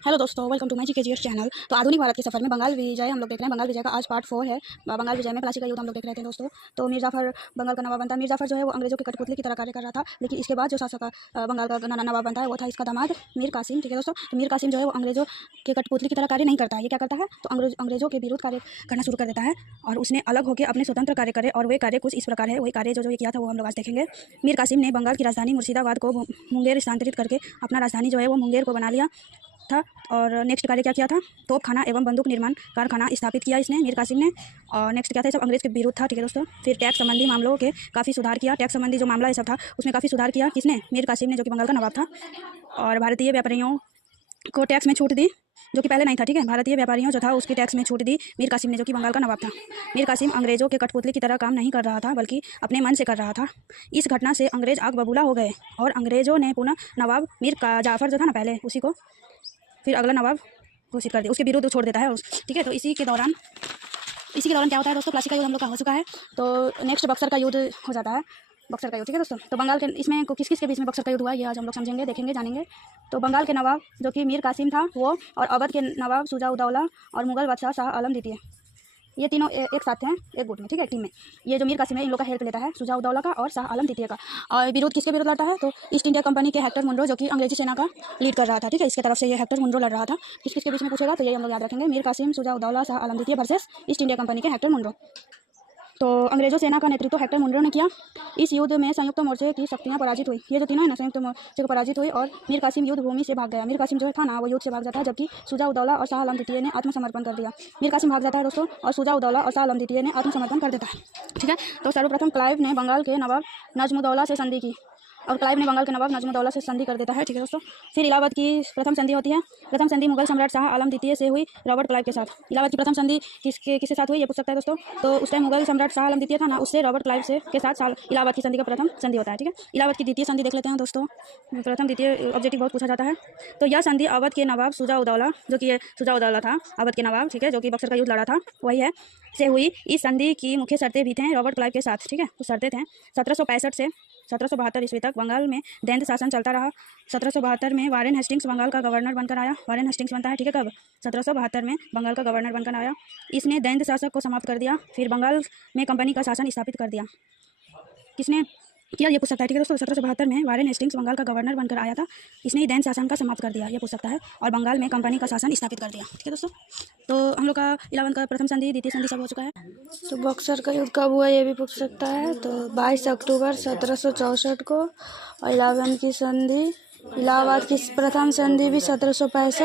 Hello दोस्तों, welcome to my GKGS channel. तो आधुनिक भारत के सफर में बंगाल विजय हम लोग देख रहे हैं। बंगाल विजय का आज पार्ट 4 है। बंगाल विजय में प्लासी का युद्ध हम लोग देख रहे थे दोस्तों। तो मीर जाफर बंगाल का नवाब बनता है। मीर जाफर जो है वो अंग्रेजों के कठपुतली की तरह कार्य कर रहा था, लेकिन इसके बाद जो शासक बंगाल का नवाब बनता है वो था इसका दामाद मीर कासिम। ठीक है दोस्तों। तो मीर कासिम जो है वो अंग्रेजों के कठपुतली की तरह कार्य नहीं करता है। ये क्या करता है, तो अंग्रेजों के विरुद्ध कार्य करना शुरू कर देता है और उसने अलग होकर अपने स्वतंत्र कार्य करे। और वे कार्य कुछ इस प्रकार है। वही कार्य जो ये किया था वो हम लोग आज देखेंगे। मीर कासिम ने बंगाल की राजधानी मुर्शिदाबाद को मुंगेर स्थानांतरित करके अपना राजधानी जो है वो मुंगेर को बना लिया था। और नेक्स्ट कार्य क्या किया था, तोप खाना एवं बंदूक निर्माण कारखाना स्थापित किया इसने, मीर कासिम ने। और नेक्स्ट क्या था, सब अंग्रेज के विरुद्ध था। ठीक है दोस्तों। फिर टैक्स संबंधी मामलों के काफ़ी सुधार किया। टैक्स संबंधी जो मामला ये सब था उसमें काफ़ी सुधार किया किसने, मीर कासिम ने, जो कि बंगाल का नवाब था। और भारतीय व्यापारियों को टैक्स में छूट दी, जो कि पहले नहीं था। ठीक है, भारतीय व्यापारियों जो था उसकी टैक्स में छूट दी मीर कासिम ने, जो कि बंगाल का नवाब था। मीर कासिम अंग्रेजों के कठपुतली की तरह काम नहीं कर रहा था, बल्कि अपने मन से कर रहा था। इस घटना से अंग्रेज आग बबूला हो गए और अंग्रेजों ने पुनः नवाब मीर का जाफर जो था ना पहले, उसी को फिर अगला नवाब घोषित कर दिया, उसके विरुद्ध छोड़ देता है। ठीक है, तो इसी के दौरान क्या होता है दोस्तों, प्लासी का युद्ध हम लोग का हो चुका है। तो नेक्स्ट बक्सर का युद्ध हो जाता है, बक्सर का युद्ध। ठीक है दोस्तों। तो बंगाल के इसमें किस किस के बीच में बक्सर का युद्ध हुआ, ये आज हम लोग समझेंगे, देखेंगे, जानेंगे। तो बंगाल के नवाब जो कि मीर कासिम था वो, और अवध के नवाब शुजा-उद-दौला और मुगल बादशाह शाह आलम द्वितीय, ये तीनों एक साथ हैं, एक गुट में। ठीक है, टीम में। ये जो मीर कासिम है इन लोग का हेल्प लेता है, शुजा-उद-दौला का और शाह आलम द्वितीय का। और विरोध किसके विरोध लड़ता है, तो ईस्ट इंडिया कंपनी के हेक्टर मुनरो, जो कि अंग्रेजी सेना का लीड कर रहा था। ठीक है, इसके तरफ से ये हेक्टर मुनरो लड़ रहा था। किस किसके बीच में पूछेगा तो ये हम लोग याद रखेंगे, मीर कासिम, शुजा-उद-दौला, शाह आलम द्वितीय वर्सेस ईस्ट इंडिया कंपनी के हेक्टर मुनरो। तो अंग्रेजों सेना का नेतृत्व हेक्टर मुनरो ने किया। इस युद्ध में संयुक्त मोर्चे की शक्तियां पराजित हुई। ये जो तीनों है ना, संयुक्त मोर्चे को पराजित हुई और मीर कासिम युद्ध भूमि से भाग गया। मीर कासिम जो था ना वो युद्ध से भाग जाता है, जबकि शुजा-उद-दौला और शाह आलम द्वितीय ने आत्मसमर्पण कर दिया। मीर कासिम भाग जाता है दोस्तों और शुजा-उद-दौला और शाह आलम द्वितीय ने आत्मसमर्पण कर देता है। ठीक है, तो सर्वप्रथम क्लाइव ने बंगाल के नवाब नजमुद्दौला से संधि की, और क्लाइव ने बंगाल के नवाब नजमुद्दौला से संधि कर देता है। ठीक है दोस्तों। फिर इलाहाबाद की प्रथम संधि होती है। प्रथम संधि मुगल सम्राट शाह आलम द्वितीय से हुई रॉबर्ट क्लाइव के साथ। इलाहाबाद की प्रथम संधि किसके साथ हुई ये पूछ सकता है दोस्तों। तो उस टाइम मुगल सम्राट शाह आलम द्वितीय था ना, उससे रॉबर्ट क्लाइव से के साथ इलाहाबाद की संधि का प्रथम संधि होता है। ठीक है, इलाहाबाद की द्वितीय संधि देख लेते हैं दोस्तों। प्रथम द्वितीय ऑब्जेक्टिव बहुत पूछा जाता है। तो यह संधि अवध के नवाब शुजा-उद-दौला, जो कि ये शुजा-उद-दौला था अवध के नवाब, ठीक है, जो कि बक्सर का युद्ध लड़ा था, वही है, से हुई। इस संधि की मुख्य शर्तें भी थे रॉबर्ट क्लाइव के साथ। ठीक है, तो शर्तें थे 1765 से 1772 ईस्वी तक बंगाल में दैंत शासन चलता रहा। 1772 में वारेन हेस्टिंग्स बंगाल का गवर्नर बनकर आया। वारेन हेस्टिंग्स बनता है, ठीक है, कब, 1772 में बंगाल का गवर्नर बनकर आया। इसने दैंत शासक को समाप्त कर दिया। फिर बंगाल में कंपनी का शासन स्थापित कर दिया। किसने किया ये पूछ सकता है। ठीक है दोस्तों, 1772 में वारेन हेस्टिंग्स बंगाल का गवर्नर बनकर आया था। इसने ही दैंत शासन का समाप्त कर दिया, ये पूछ सकता है, और बंगाल में कंपनी का शासन स्थापित कर दिया। ठीक है दोस्तों। तो हम लोग का इलाहाबाद का प्रथम संधि, द्वितीय संधि सब हो चुका है। तो बक्सर का युद्ध कब हुआ ये भी पूछ सकता है। तो 22 अक्टूबर 1764 को। और इलाहाबाद की संधि, इलाहाबाद की प्रथम संधि भी 1765